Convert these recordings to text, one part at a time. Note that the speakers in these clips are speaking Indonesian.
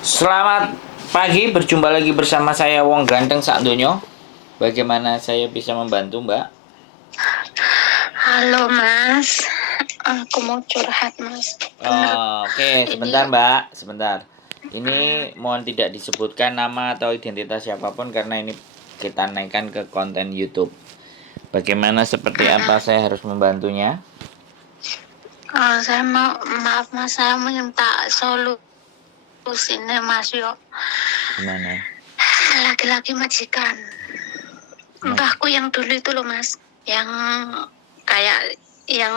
Selamat pagi, berjumpa lagi bersama saya Wong Ganteng Sakdonyo. Bagaimana saya bisa membantu, Mbak? Halo Mas, aku mau curhat Mas. Bener, Oke, sebentar, ini Mbak, sebentar. mm, Ini mohon tidak disebutkan nama atau identitas siapapun karena ini kita naikkan ke konten YouTube. Bagaimana seperti apa mm, saya harus membantunya? saya mau maaf Mas, saya minta solusinya Mas yo. Gimana? Laki-laki majikan, Mas, mbahku yang dulu itu loh Mas, yang kayak yang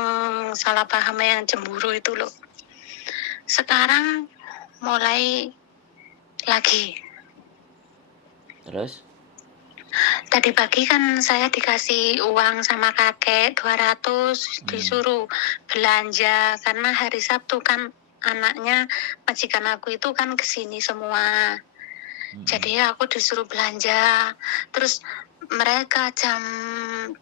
salah paham yang cemburu itu loh. Sekarang mulai lagi. terus? Tadi pagi kan saya dikasih uang sama kakek 200 disuruh belanja karena hari Sabtu kan anaknya majikan aku itu kan kesini semua. Jadi aku disuruh belanja. Terus mereka jam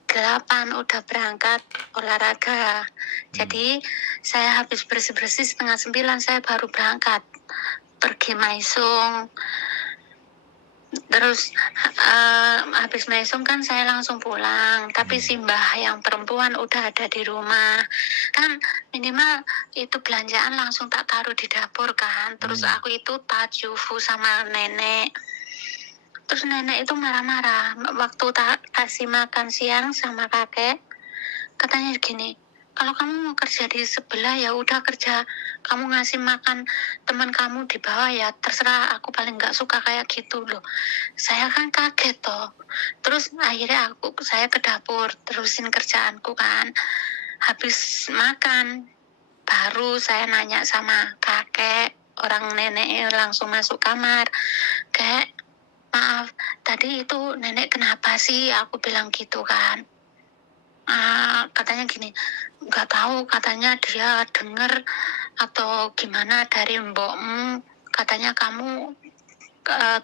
8 udah berangkat olahraga. Jadi saya habis bersih-bersih setengah 9 saya baru berangkat pergi maisung. Terus habis mesum kan saya langsung pulang. Tapi si mbah yang perempuan udah ada di rumah. Kan minimal itu belanjaan langsung tak taruh di dapur kan. Terus aku itu tajufu sama nenek. Terus nenek itu marah-marah. Waktu tak kasih makan siang sama kakek, katanya gini, kalau kamu mau kerja di sebelah ya udah kerja, kamu ngasih makan teman kamu di bawah ya terserah, aku paling nggak suka kayak gitu loh. Saya kan kaget toh. Terus akhirnya saya ke dapur terusin kerjaanku kan. Habis makan baru saya nanya sama kakek, orang nenek langsung masuk kamar. Kayak, maaf, tadi itu nenek kenapa sih? Aku bilang gitu kan. Katanya gini, nggak tahu, katanya dia dengar atau gimana dari mbokmu, katanya kamu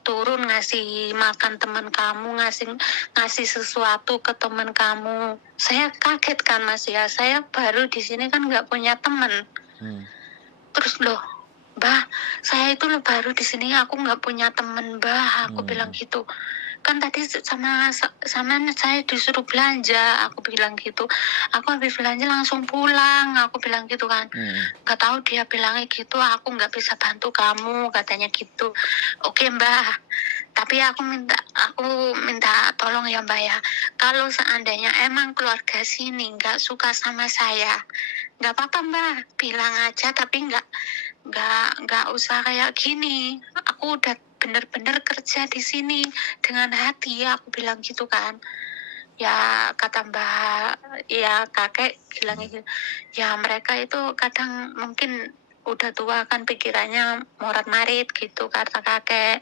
turun ngasih makan teman kamu, ngasih ngasih sesuatu ke teman kamu. Saya kaget kan Mas ya, saya baru di sini kan nggak punya teman. Terus loh, Mbah, saya itu loh baru di sini, aku nggak punya teman, Mbah. Aku bilang gitu. Kan tadi sama saya disuruh belanja, aku bilang gitu. Aku habis belanja langsung pulang, aku bilang gitu kan. Nggak tahu dia bilangnya gitu, aku nggak bisa bantu kamu, katanya gitu. Oke Mbah, tapi aku minta tolong ya Mbak ya. Kalau seandainya emang keluarga sini nggak suka sama saya, nggak apa-apa Mbak, bilang aja, tapi nggak usah kayak gini. Aku udah bener-bener kerja di sini dengan hati, aku bilang gitu kan. Ya kata Mbak, ya kakek bilang gitu. Ya mereka itu kadang mungkin udah tua kan pikirannya morat-marit gitu kata kakek.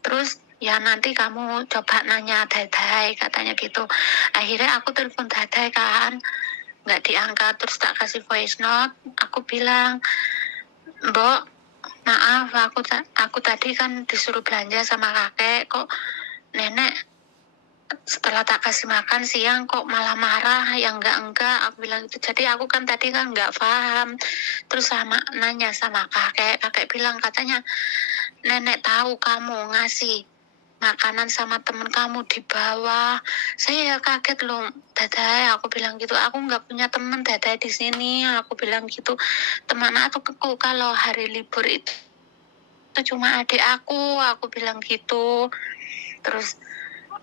Terus ya nanti kamu coba nanya Dadai, katanya gitu. Akhirnya aku telepon Dadai kan, nggak diangkat. Terus tak kasih voice note, aku bilang, Mbok, maaf, aku tadi kan disuruh belanja sama kakek, kok nenek setelah tak kasih makan siang kok malah marah, ya enggak, aku bilang gitu. Jadi aku kan tadi kan nggak paham. Terus sama nanya sama kakek bilang katanya, nenek tahu kamu ngasih makanan sama temen kamu di bawah. Saya ya kaget loh, Dadai, aku bilang gitu. Aku nggak punya temen Dadai di sini, aku bilang gitu. Teman aku kalau hari libur itu cuma adik aku bilang gitu. Terus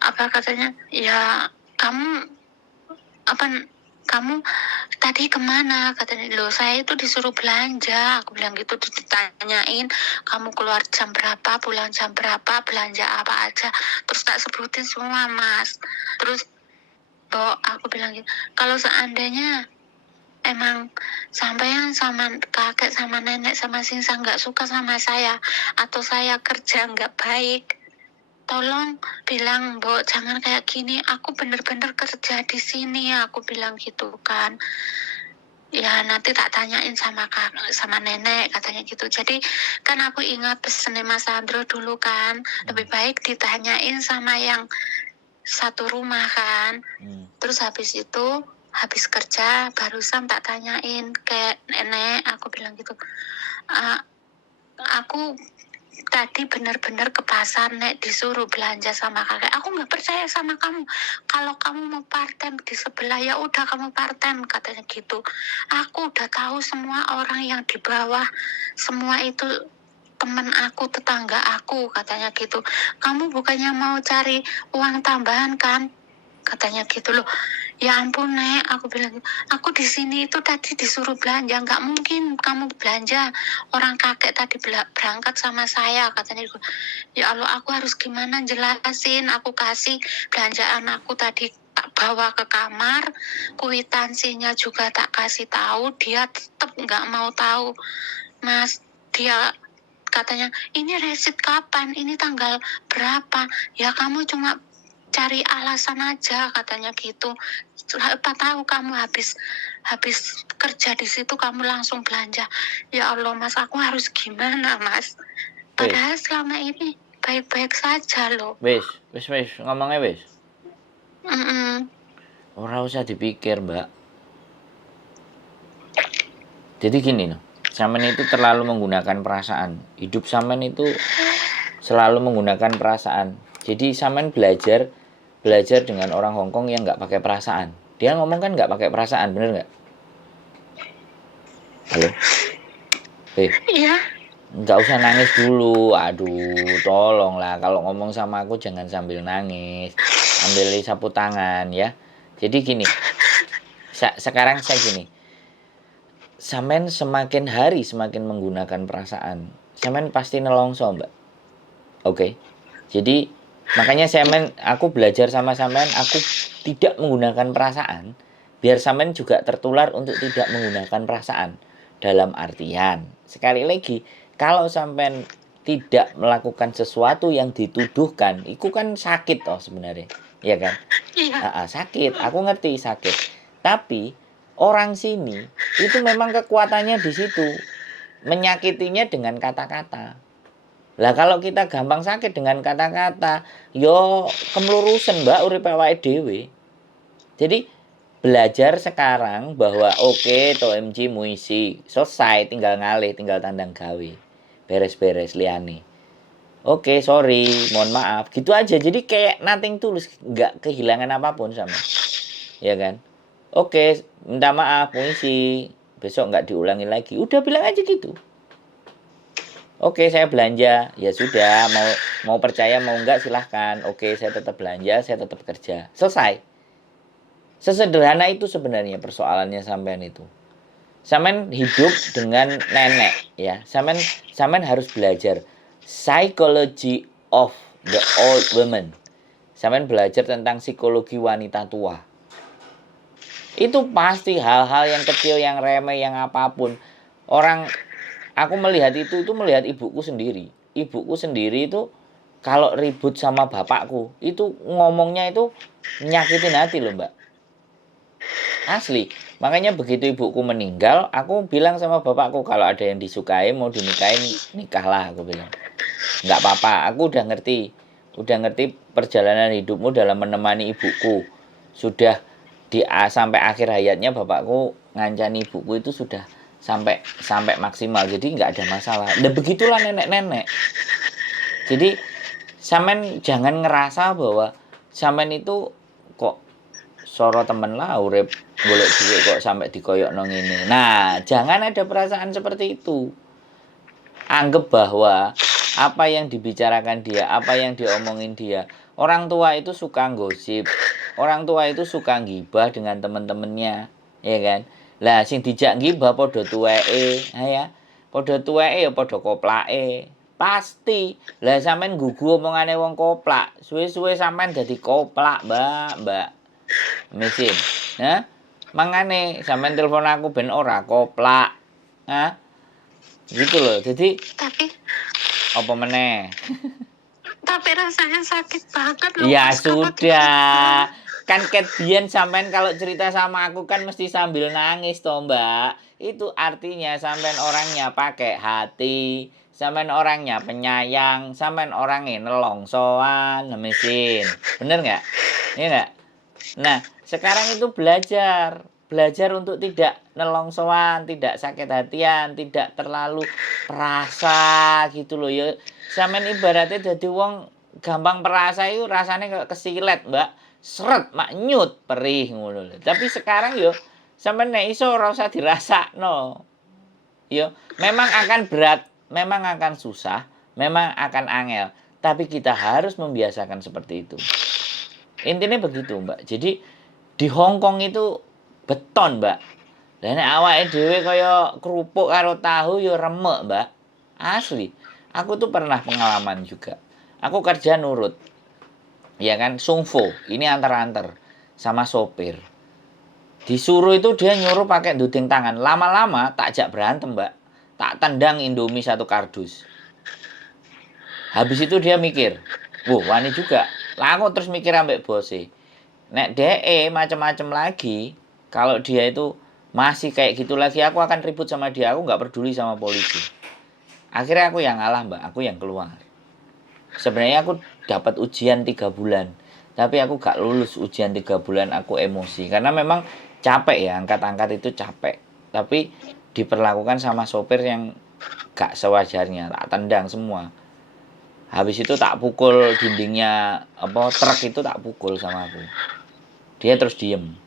apa katanya? Ya kamu apa kamu tadi kemana, katanya. Loh saya itu disuruh belanja, aku bilang gitu. Terus ditanyain kamu keluar jam berapa, pulang jam berapa, belanja apa aja, terus tak sebutin semua Mas. Terus aku bilang gitu, kalau seandainya emang sampean sama kakek sama nenek sama Singsa nggak suka sama saya, atau saya kerja nggak baik, tolong bilang, Mbok, jangan kayak gini. Aku bener-bener kerja di sini, aku bilang gitu kan. Ya nanti tak tanyain sama nenek, katanya gitu. Jadi kan aku ingat pesennya Mas Sandro dulu kan, lebih baik ditanyain sama yang satu rumah kan. Terus habis kerja barusan tak tanyain ke nenek, aku bilang gitu. Aku tadi benar-benar ke pasar nek disuruh belanja sama kakek. Aku nggak percaya sama kamu. Kalau kamu mau part-time di sebelah ya udah kamu part-time katanya gitu. Aku udah tahu semua orang yang di bawah, semua itu teman aku, tetangga aku katanya gitu. Kamu bukannya mau cari uang tambahan kan? Katanya gitu loh. Ya ampun Nek, aku bilang, aku di sini itu tadi disuruh belanja, nggak mungkin kamu belanja. Orang kakek tadi berangkat sama saya, katanya gitu. Ya Allah, aku harus gimana jelasin? Aku kasih belanjaan aku tadi tak bawa ke kamar, kuitansinya juga tak kasih tahu, dia tetap nggak mau tahu. Mas, dia katanya, ini resit kapan? Ini tanggal berapa? Ya kamu cuma cari alasan aja katanya gitu. Apa tahu kamu habis kerja di situ kamu langsung belanja. Ya Allah Mas, aku harus gimana Mas? Padahal selama ini baik-baik saja loh. Wis ngomongnya wis. Mm-mm. Ora usah dipikir, Mbak. Jadi gini loh, sampean itu terlalu menggunakan perasaan. Hidup sampean itu selalu menggunakan perasaan. Jadi sampean belajar dengan orang Hongkong yang nggak pakai perasaan. Dia ngomong kan nggak pakai perasaan, bener nggak? Halo? Iya. Nggak usah nangis dulu. Aduh, tolonglah kalau ngomong sama aku jangan sambil nangis. Ambil sapu tangan ya. Jadi gini, sekarang saya gini. Sampean semakin hari semakin menggunakan perasaan. Sampean pasti nelongso, Mbak. Oke. Jadi makanya aku belajar sama sampean, aku tidak menggunakan perasaan, biar sampean juga tertular untuk tidak menggunakan perasaan. Dalam artian, sekali lagi, kalau sampean tidak melakukan sesuatu yang dituduhkan, itu kan sakit toh sebenarnya, ya kan? Iya. Sakit, aku ngerti sakit. Tapi orang sini itu memang kekuatannya di situ, menyakitinya dengan kata-kata. Lah kalau kita gampang sakit dengan kata-kata, yo kemelurusan Mbak urip awake dhewe. Jadi belajar sekarang bahwa oke, to MG muisi, selesai tinggal ngalih, tinggal tandang gawe. Beres-beres liyane. Oke, sorry, mohon maaf. Gitu aja. Jadi kayak nothing tulus, nggak kehilangan apapun sama. Ya kan? Oke, minta maaf, muisi. Besok nggak diulangi lagi. Udah bilang aja gitu. Oke, saya belanja. Ya sudah, mau percaya mau enggak silahkan. Oke, saya tetap belanja, saya tetap kerja. Selesai. Sesederhana itu sebenarnya persoalannya sampean itu. Sampean hidup dengan nenek ya. Sampean harus belajar psychology of the old woman. Sampean belajar tentang psikologi wanita tua. Itu pasti hal-hal yang kecil, yang remeh, yang apapun. Aku melihat itu melihat ibuku sendiri. Ibuku sendiri itu kalau ribut sama bapakku, itu ngomongnya itu nyakitin hati loh, Mbak. Asli. Makanya begitu ibuku meninggal, aku bilang sama bapakku kalau ada yang disukai mau dinikahin, nikahlah aku bilang. Nggak apa-apa, aku udah ngerti perjalanan hidupmu dalam menemani ibuku. Sudah sampai akhir hayatnya bapakku ngancani ibuku itu sudah sampai maksimal, jadi nggak ada masalah. Dan begitulah nenek-nenek. Jadi sampean jangan ngerasa bahwa sampean itu kok soro temen lah urip golek duit kok sampai dikoyok nong ini. Nah, jangan ada perasaan seperti itu. Anggap bahwa apa yang dibicarakan dia, apa yang diomongin dia, orang tua itu suka gosip, orang tua itu suka gibah dengan teman-temannya, ya kan? Lah sing dijak gibah padha tuweke, ya. Padha tuweke ya padha koplake. Pasti. Lah sampean gugu omongane wong koplak, suwe-suwe sampean dadi koplak, Mbak. Mesin. Ya. Mangane sampean telepon aku ben ora koplak. Hah? Gitu loh. Jadi apa meneh? Tapi rasanya sakit banget loh. Ya Mas, sudah. Kan Cat Bian sampean kalau cerita sama aku kan mesti sambil nangis toh Mbak. Itu artinya sampean orangnya pakai hati, sampean orangnya penyayang, sampean orangnya nelongsoan, mesin. Bener nggak? Iya nggak? Nah sekarang itu belajar belajar untuk tidak nelongsoan, tidak sakit hatian, tidak terlalu perasa gitu loh ya. Sampeyan ibaratnya dadi wong gampang perasa itu rasanya kayak kesilet, Mbak. Seret mak nyut perih ngono lho. Tapi sekarang yo sampeyan nek iso ora usah dirasakno. Yo, memang akan berat, memang akan susah, memang akan angel, tapi kita harus membiasakan seperti itu. Intinya begitu, Mbak. Jadi di Hong Kong itu beton, Mbak. Lah nek awake dhewe kaya kerupuk karo tahu ya remek, Mbak. Asli. Aku tuh pernah pengalaman juga. Aku kerja nurut. Ya kan, sungfo. Ini antar-antar sama sopir. Disuruh itu dia nyuruh pakai duding tangan. Lama-lama tak jak berantem, Mbak. Tak tendang Indomie 1 kardus. Habis itu dia mikir, "Wah, wani juga." Lah aku terus mikir ambek bose. Nek DE macam-macam lagi, kalau dia itu masih kayak gitu lagi, aku akan ribut sama dia. Aku nggak peduli sama polisi. Akhirnya aku yang ngalah, Mbak. Aku yang keluar. Sebenarnya aku dapat ujian 3 bulan. Tapi aku gak lulus ujian 3 bulan, aku emosi. Karena memang capek ya, angkat-angkat itu capek. Tapi diperlakukan sama sopir yang gak sewajarnya. Tak tendang semua. Habis itu tak pukul dindingnya, truk itu tak pukul sama aku. Dia terus diem.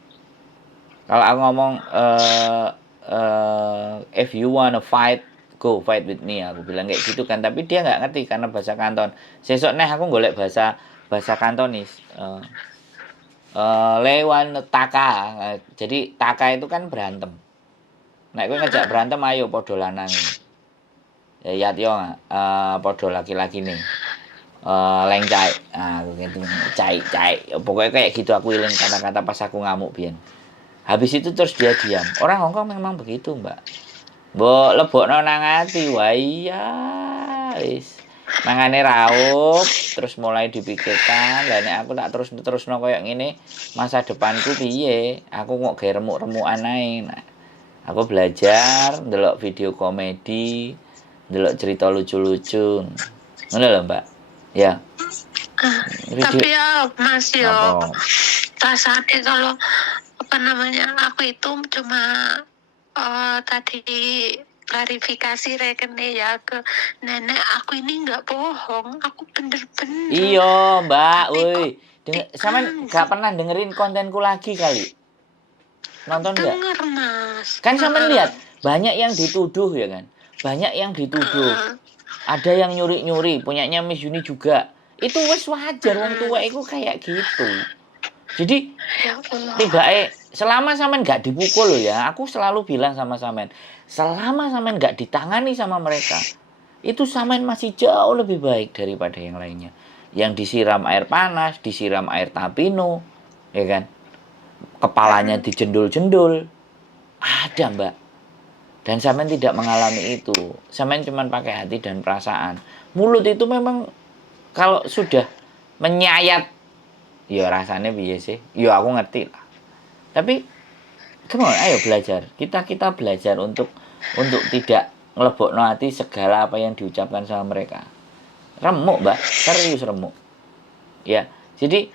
Kalau aku ngomong, if you wanna fight, go fight with me. Aku bilang kayak gitu kan. Tapi dia gak ngerti karena bahasa Kanton. Sesok nih aku golek bahasa Kantonis. Lewan taka. Jadi taka itu kan berantem. Nek kowe ngejak berantem ayo padha lanang. Ya yo padha laki-laki nih. Leng cai. Aku gitu. Cai. Pokoknya kayak gitu aku ilang kata-kata pas aku ngamuk biyen. Habis itu terus dia diam. Orang Hong Kong memang begitu, Mbak. Mbok lebokno nang ati. Wah iya. Wis. Mangane raup terus mulai dipikirkan. Lah nek aku tak terusno koyo ngene, masa depanku piye? Aku kok gawe remuk-remukan ae. Nah, aku belajar ndelok video komedi, ndelok cerita lucu-lucu. Ngono lho, Mbak. Ya. Tapi ya Mas yo Apa? rasanya kalau aku itu cuma tadi klarifikasi rekennya ya ke nenek aku ini nggak bohong, aku bener-bener. Iya, Mbak. Tapi Woi, kok sampean gak pernah dengerin kontenku lagi kali. Nonton enggak? denger Mas. Kan sampean lihat, banyak yang dituduh ya kan. Banyak yang dituduh. Ada yang nyuri-nyuri, punyanya Miss Yuni juga. Itu wis wajar wong tua iku kayak gitu. Jadi Ya Allah. tibake selama sampean gak dipukul loh ya, aku selalu bilang sama sampean, selama sampean gak ditangani sama mereka, itu sampean masih jauh lebih baik daripada yang lainnya. Yang disiram air panas, disiram air tapino, ya kan? Kepalanya dijendul-jendul. Ada, Mbak. Dan sampean tidak mengalami itu. Sampean cuma pakai hati dan perasaan. Mulut itu memang kalau sudah menyayat, ya rasanya piye sih? Ya aku ngerti lah. Tapi come on, ayo belajar. Kita belajar untuk tidak ngelebokno hati segala apa yang diucapkan sama mereka. Remuk, Mbak. Serius remuk. Ya. Jadi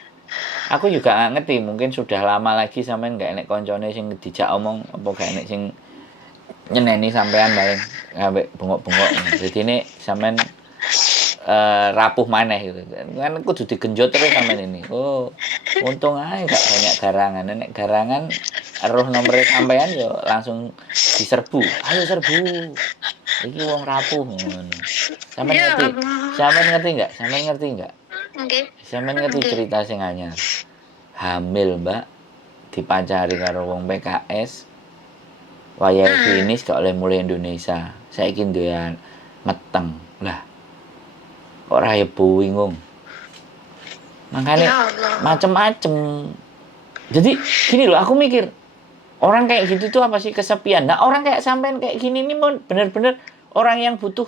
aku juga gak ngerti, mungkin sudah lama lagi sampean gak enek koncone sing dijak omong apa gak enek sing nyeneni sampean paling ambek bengok-bengok. Jadi ini sampean rapuh maneh gitu. Kan kudu digenjot terus sampean ini. Oh, untung aja gak banyak garangan. Nek garangan roh nomor sampean yo langsung diserbu. Ayo serbu. Iki wong rapuh ngono. Sampean Ya ngerti? Allah. Sampean ngerti enggak? Sampean ngerti enggak? Nggih. Sampean ngerti cerita sing anyar. Hamil, Mbak, dipacari karo wong PKS. Wayahe finish gak oleh mulai Indonesia. Saiki ndoyan meteng. Lah, kok ra bingung. Makanya Ya Allah. macem-macem. Jadi gini loh, aku mikir orang kayak gitu tuh apa sih kesepian. Nah, orang kayak sampean kayak gini nih bener-bener orang yang butuh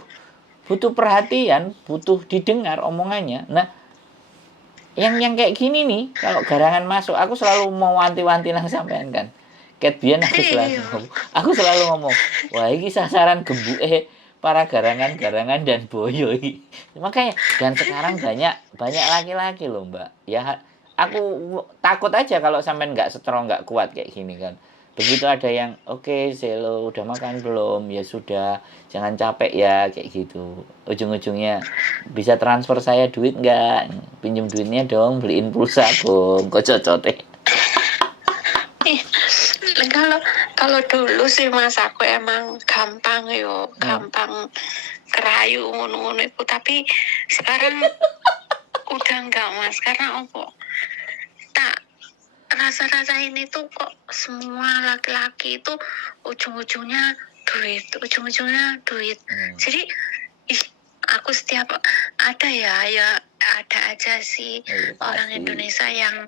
perhatian, butuh didengar omongannya. Nah, yang kayak gini nih, kalau garangan masuk, aku selalu mau wanti-wanti nang sampean kan. Ket biyen aku selalu ngomong, wah ini sasaran gembuke para garangan-garangan dan boyo iki. Makanya dan sekarang banyak laki-laki loh, Mbak. Ya aku takut aja kalau sampean nggak strong, nggak kuat kayak gini kan. Begitu ada yang oke, Selo udah makan belum? Ya sudah, jangan capek ya kayak gitu. Ujung-ujungnya bisa transfer saya duit nggak? Pinjem duitnya dong, beliin pulsa Bung. Kok cocote? Ih, kalau kalau dulu sih Mas aku emang gampang yo, gampang kerayu ngono-ngono itu, tapi sekarang udah enggak Mas, karena apa? Tak rasa-rasa ini tuh kok semua laki-laki itu ujung-ujungnya ujung-ujungnya duit. Jadi ih, aku setiap ada ya ada aja sih Iya, orang pasti. Indonesia yang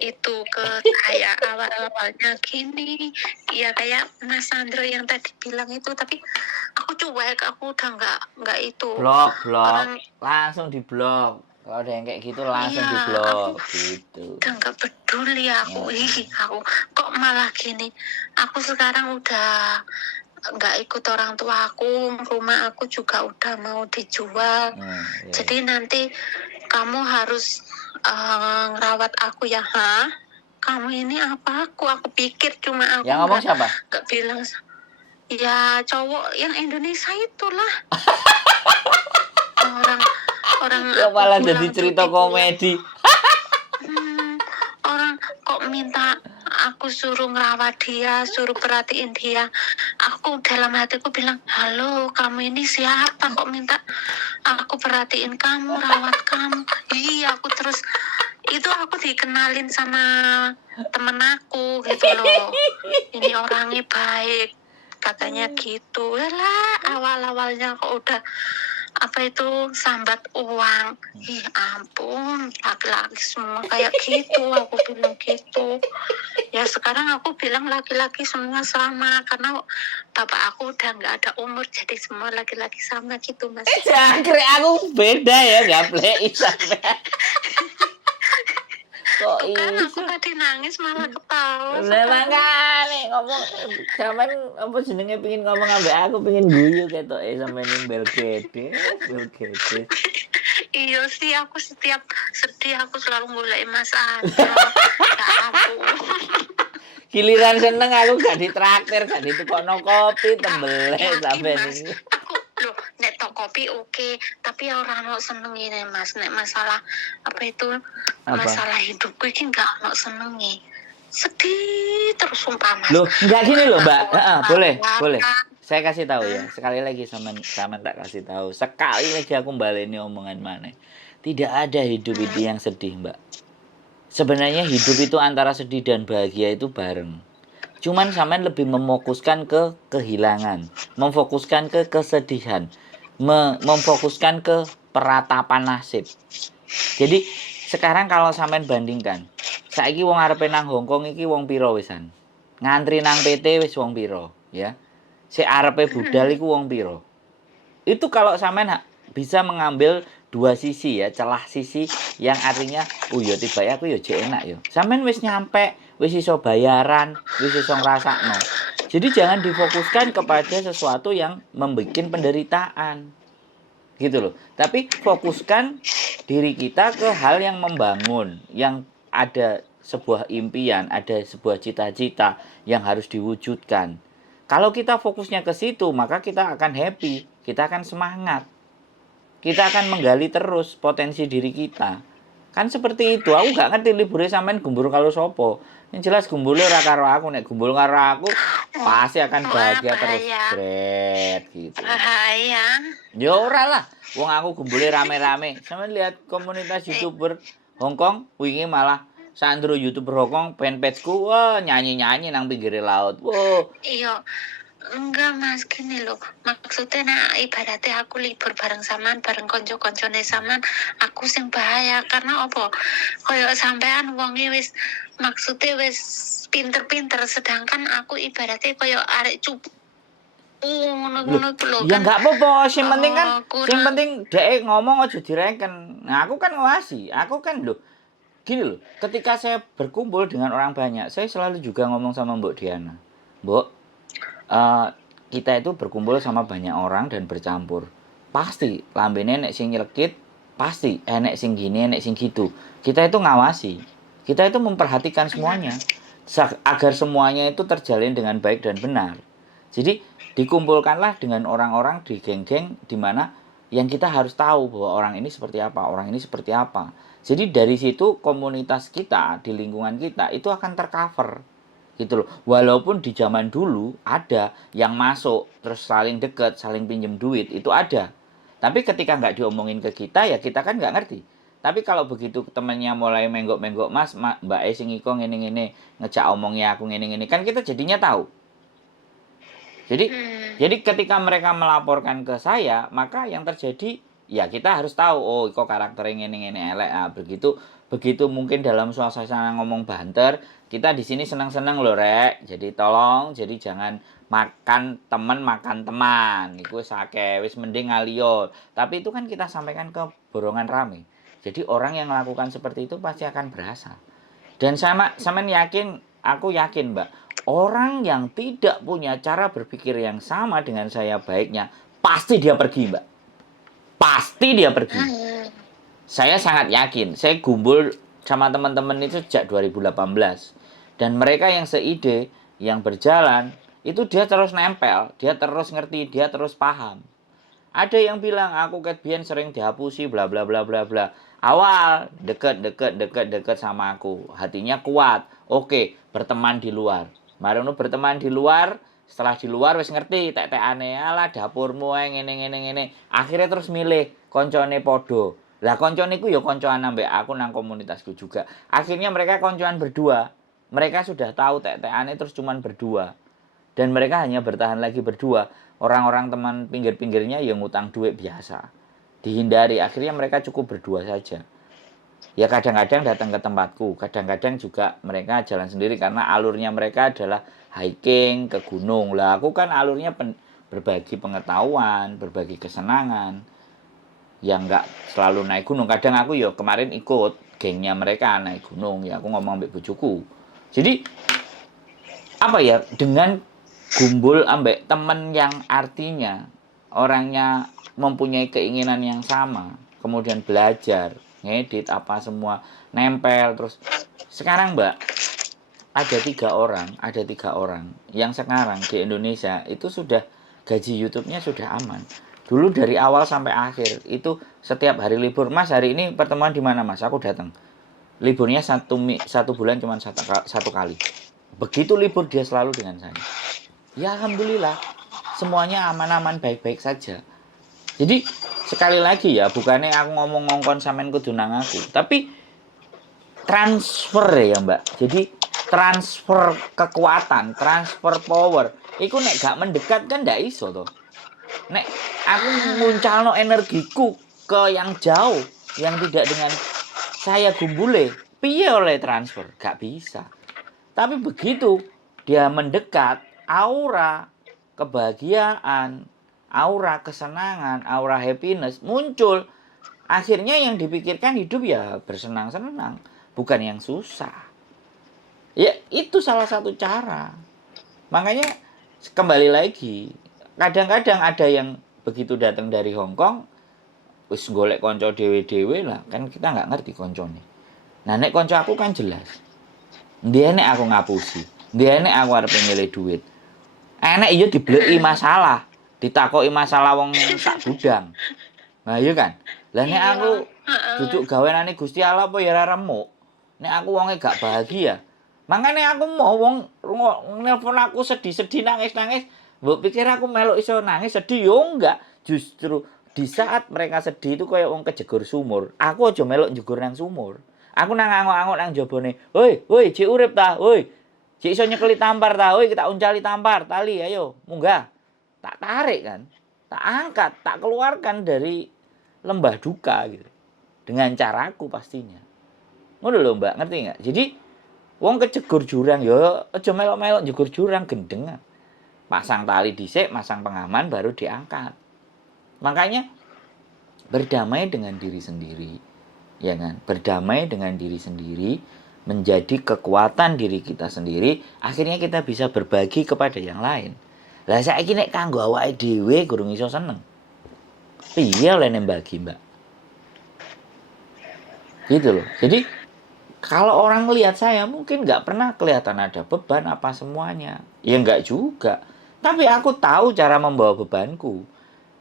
itu ke kayak awal-awalnya gini, ya kayak Mas Sandro yang tadi bilang itu, tapi aku cuek, aku udah nggak itu Blok, orang. langsung di blok. Kalau ada yang kayak gitu langsung Iya, di aku blok gitu. udah nggak peduli aku. Ih, aku kok malah gini. Aku sekarang udah nggak ikut orang tua aku, rumah aku juga udah mau dijual. Iya. Jadi nanti kamu harus ngerawat aku ya, ha? Kamu ini apa aku pikir cuma aku Yang ngomong siapa? nggak bilang. Ya cowok yang Indonesia itulah. orang orang Ya aku malah jadi pulang cerita cuti pulang. komedi. Orang kok minta aku suruh ngerawat dia, suruh perhatiin dia. Aku dalam hatiku bilang, halo, kamu ini siapa kok minta aku perhatiin kamu, rawat kamu. Iya, aku terus itu aku dikenalin sama temen aku gitu loh. Ini orangnya baik, katanya gitu. Lah, awal-awalnya kok udah apa itu sambat uang. Ih ampun, laki-laki semua kayak gitu, aku bilang gitu. Ya sekarang aku bilang laki-laki semua sama, karena bapak aku udah nggak ada umur, jadi semua laki-laki sama gitu Mas. Jangkrik aku beda ya, gapleki sampe. Kok Tuh kan aku iso? tadi nangis malah ketawa Lah sekarang. makane ngomong sampean apa jenenge pengin ngomong ambek aku pengin guyu ketoke sampean ning bel gede. Iya sih, aku setiap sedih aku selalu golek Mas Andro. Ya ampun. Giliran seneng aku gak ditraktir, gak ditukokno kopi, Nggak, tembelek yakin sampean Mas. iki. Aku loh, nek tok kopi oke, tapi orang ono seneng ini Mas. Nek masalah apa itu Apa? masalah hidupku ini nggak ono senengi. Sedih terus sumpah Mas. Loh, enggak gini loh, Mbak. Boleh, Keluar, boleh. Saya kasih tahu ya. Sekali lagi sampean tak kasih tahu. Sekali lagi aku baleni omongan mana. Tidak ada hidup itu yang sedih, Mbak. Sebenarnya hidup itu antara sedih dan bahagia itu bareng. Cuman sampean lebih memfokuskan ke kehilangan, memfokuskan ke kesedihan, memfokuskan ke peratapan nasib. Jadi sekarang kalau sampean bandingkan, saiki wong arepe nang Hongkong iki wong piro wisan? Ngantri nang PT wis wong piro, ya. Si arepe budal iku wong piro. Itu kalau sampean bisa mengambil dua sisi ya, celah sisi yang artinya oh ya tiba aku ya jek enak ya. Sampean wis nyampe, wis iso bayaran, wis iso ngrasakno. Jadi jangan difokuskan kepada sesuatu yang membuat penderitaan. Gitu loh. Tapi fokuskan diri kita ke hal yang membangun, yang ada sebuah impian, ada sebuah cita-cita yang harus diwujudkan. Kalau kita fokusnya ke situ, maka kita akan happy, kita akan semangat. Kita akan menggali terus potensi diri kita. Kan seperti itu. Aku gak ngerti liburnya sampean gumbul kalau sopo. Yang jelas gumbulnya ora karo aku, nek gumbul karo aku pasti akan bahagia terus. Bret gitu. Bahaya. Ya ora lah. Wong aku gumbule rame-rame. Sampeyan lihat komunitas YouTuber Hongkong wingi malah Sandro YouTuber Hongkong fanpage-ku wah nyanyi-nyanyi nang pinggir laut. Wow. Iya. Enggak Mas, gini loh. Maksudnya nah ibaratnya aku libur bareng sampean, bareng konco-koncone sampean, aku sing bahaya karena apa? Kayak sampean wonge wis maksudnya wis pinter-pinter, sedangkan aku ibaratnya kayak arek cupu ngono-ngono tuh lho. Ya enggak apa-apa, sing penting kan sing kurang. penting dhek ngomong aja direken. Nah, aku kan ngawasi. Aku kan loh gini loh, ketika saya berkumpul dengan orang banyak, saya selalu juga ngomong sama Mbok Diana. Mbok, kita itu berkumpul sama banyak orang dan bercampur. Pasti lambene nek sing nyelekit, pasti enek sing gini, enek sing gitu. Kita itu ngawasi. Kita itu memperhatikan semuanya. agar semuanya itu terjalin dengan baik dan benar. Jadi dikumpulkanlah dengan orang-orang di geng-geng di mana yang kita harus tahu bahwa orang ini seperti apa, orang ini seperti apa. Jadi dari situ komunitas kita di lingkungan kita itu akan tercover gitu loh. Walaupun di zaman dulu ada yang masuk terus saling deket, saling pinjem duit, itu ada. Tapi ketika nggak diomongin ke kita, ya kita kan nggak ngerti. Tapi kalau begitu temennya mulai menggok-menggok, mas, mbak E sing iko ngene-ngene, ngejak omongnya aku ngene-ngene, kan kita jadinya tahu. Jadi ketika mereka melaporkan ke saya, maka yang terjadi ya kita harus tahu, oh kok karakternya ngene-ngene elek. Nah, begitu mungkin dalam suasana ngomong banter, kita di sini senang-senang loh rek. Jadi tolong, jadi jangan makan teman. Iku sake wis mending ngaliyo. Tapi itu kan kita sampaikan ke borongan rame. Jadi orang yang melakukan seperti itu pasti akan berasa. Dan aku yakin mbak, orang yang tidak punya cara berpikir yang sama dengan saya baiknya, pasti dia pergi mbak. Pasti dia pergi. Saya sangat yakin, saya gumpul sama teman-teman itu sejak 2018. Dan mereka yang seide, yang berjalan, itu dia terus nempel, dia terus ngerti, dia terus paham. Ada yang bilang, aku ket biyen sering dihapusi, bla bla bla bla bla. Awal, deket sama aku. Hatinya kuat. Oke, berteman di luar. Marino berteman di luar, setelah di luar wis ngerti, tek-tekane ala dapurmu ngene. Akhirnya terus milih koncone podo. Lah koncone iku ya koncoan ambek aku nang komunitasku juga. Akhirnya mereka koncoan berdua. Mereka sudah tahu tek-tekane terus cuman berdua. Dan mereka hanya bertahan lagi berdua. Orang-orang teman pinggir-pinggirnya yang ngutang duit biasa. Dihindari, akhirnya mereka cukup berdua saja. Ya kadang-kadang datang ke tempatku, kadang-kadang juga mereka jalan sendiri karena alurnya mereka adalah hiking ke gunung. Lah aku kan alurnya berbagi pengetahuan, berbagi kesenangan. Yang enggak selalu naik gunung. Kadang aku ya kemarin ikut gengnya mereka naik gunung, ya aku ngomong ambek bojoku. Jadi apa ya, dengan gumbul ambek temen yang artinya orangnya mempunyai keinginan yang sama, kemudian belajar, ngedit apa semua, nempel terus. Sekarang mbak, ada tiga orang yang sekarang di Indonesia itu sudah gaji YouTube-nya sudah aman. Dulu dari awal sampai akhir itu setiap hari libur, mas hari ini pertemuan di mana mas, aku datang. Liburnya satu bulan cuma satu kali. Begitu libur dia selalu dengan saya. Ya alhamdulillah, semuanya aman-aman baik-baik saja. Jadi sekali lagi ya, bukannya aku ngomong ngongkon sampean kudu nang aku, tapi transfer ya mbak. Jadi transfer kekuatan, transfer power. Iku nek gak mendekat kan ndak iso toh. Nek aku nguncalno energiku ke yang jauh, yang tidak dengan saya gumbule, piye oleh transfer? Gak bisa. Tapi begitu dia mendekat, aura kebahagiaan, aura kesenangan, aura happiness muncul. Akhirnya yang dipikirkan hidup ya bersenang-senang, bukan yang susah. Ya itu salah satu cara. Makanya kembali lagi, kadang-kadang ada yang begitu datang dari Hong Kong, wis golek konco dewe-dewe lah, kan kita nggak ngerti koncone. Nah nek konco aku kan jelas. Dia nek aku ngapusi, dia nek aku arep milih duit. Enek iya dibleki masalah, ditakoki masalah wong sak gudang. Nah iya kan. Lah nek aku duduk gawenane Gusti Allah apa ya ora remuk. Nek aku wonge gak bahagia. Makane aku mau wong nelpon aku sedih-sedih nangis-nangis, mbok pikir aku melok iso nangis sedih yo enggak. Justru di saat mereka sedih itu kayak wong kejegur sumur. Aku aja melok njegur nang sumur. Aku nang angok-angok nang jabone. Woi, cek urip ta? Woi. Cek iso nyekeli tampar ta? Woi, kita uncali tampar, tali ayo, munggah. Tak tarik kan. Tak angkat, tak keluarkan dari lembah duka gitu. Dengan caraku pastinya. Ngono lho, Mbak, ngerti enggak? Jadi wong kejegur jurang yo aja melok-melok njegur jurang gendeng. Pasang tali dhisik, pasang pengaman baru diangkat. Makanya berdamai dengan diri sendiri. Ya kan, berdamai dengan diri sendiri menjadi kekuatan diri kita sendiri, akhirnya kita bisa berbagi kepada yang lain. Lah saiki nek kanggo awake dhewe gurung iso seneng. Piye oleh nembagi, Mbak? Gitu loh. Jadi Kalau orang ngelihat saya mungkin nggak pernah kelihatan ada beban apa semuanya. Ya nggak juga. Tapi aku tahu cara membawa bebanku.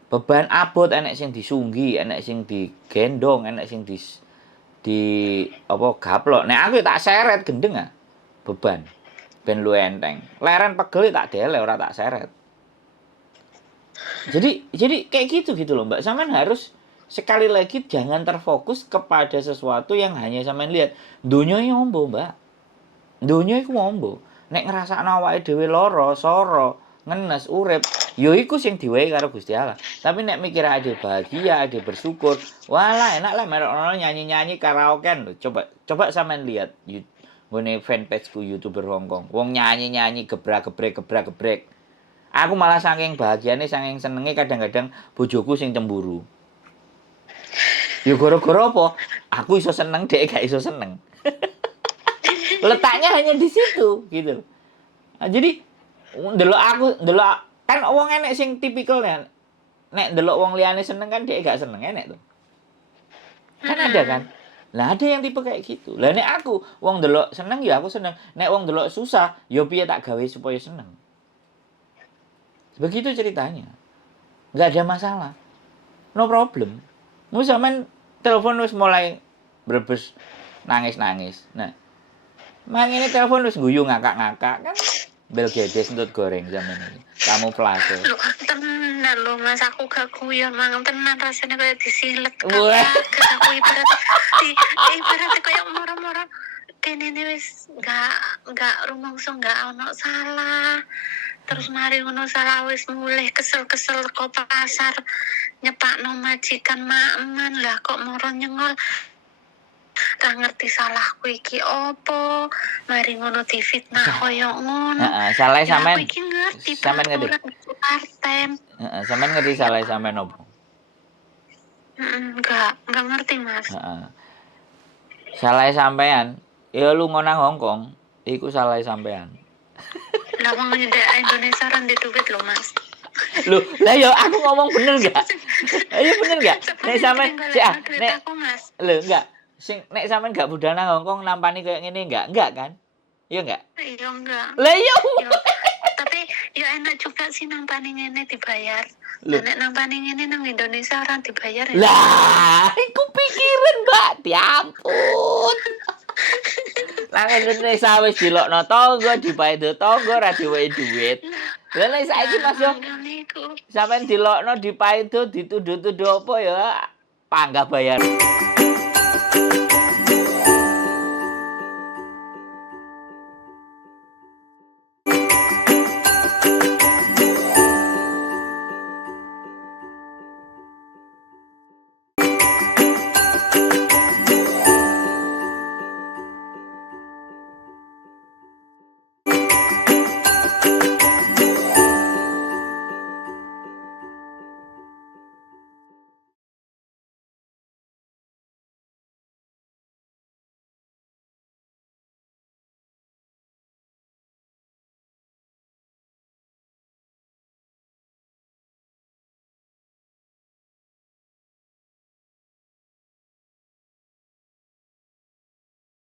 Beban abot enek sing disunggi, enek sing digendong, enek sing di apa gaplok. Nek aku tak seret gendeng ah beban. Ben lu enteng. Leren pegel tak dele ora tak seret. Jadi kayak gitu loh Mbak. Saman harus sekali lagi jangan terfokus kepada sesuatu yang hanya sampean lihat. Donya iki ombo, Mbak. Donya iku ombo. Nek ngrasakno awake dhewe lara, soro, ngenes, urip, ya iku sing diwehi karo Gusti Allah. Tapi nek mikir ade bahagia, ade bersyukur, walah enak lah merokno nyanyi-nyanyi karaokean lho. Coba sampean lihat ngene fanpageku YouTuber Hongkong. Wong nyanyi-nyanyi gebrak-gebrek. Aku malah saking bahagiane, saking senenge kadang-kadang bojoku sing cemburu. Ya gara-gara apa? Aku iso seneng, dhek gak iso seneng. Letaknya hanya di situ gitu. Nah, jadi ndelok kan wong enek sing tipikal kan. Nek ndelok wong liyane seneng kan dhek gak seneng enek tuh. Kan ada kan? Lah ada yang tipe kayak gitu. Lah nek aku wong ndelok seneng ya aku seneng. Nek wong ndelok susah ya piye tak gawe supaya seneng. Begitu ceritanya. Enggak ada masalah. No problem. Mu sampean telepon wis mulai brebes nangis-nangis. Nah, mangene telepon wis guyu ngakak-ngakak kan bel gedes entut goreng zaman ini. Kamu flase. Loh, tenan lho Mas, aku gak guyon mang tenan rasanya kayak disilet Wah. aku ibarat kayak moro-moro dene wis gak rumangsa gak ono salah. Terus mari ngono salah wis mulai kesel-kesel kok pasar nyepakno majikan makman lah kok moro nyengol. Ra ngerti salahku iki opo, mari ngono difitnah koyo ngono. Heeh, salah Ya, sampean. aku iki ngerti Sampean ngerti. Parten. Heeh, sampean ngerti salah sampean opo? Enggak ngerti Mas. Heeh. Salah sampean, ya lu ngonang Hongkong, iku salah sampean. Lah wong nyedek Indonesia ra ndek duit lho Mas. Loh, lah ya aku ngomong bener enggak? Ayo bener enggak? Nek sampean nek aku Mas. lho enggak. Sing nek sampean gak budal nang Hongkong nampani kayak ngene enggak? Enggak kan? Iya enggak? Iya enggak. Lah iya. Tapi ya enak juga sih nampani ngene dibayar. Loh. Nek nampani ngene nang Indonesia orang dibayar ya. Lah, iku pikiran, Mbak. Diampun. Nang Indonesia wis dilokno tangga, dipaedo tangga ra diwehi dhuwit. Lah nek saiki Mas yo sampean dilokno dipaedo dituduh-tuduh apa ya panggah bayar.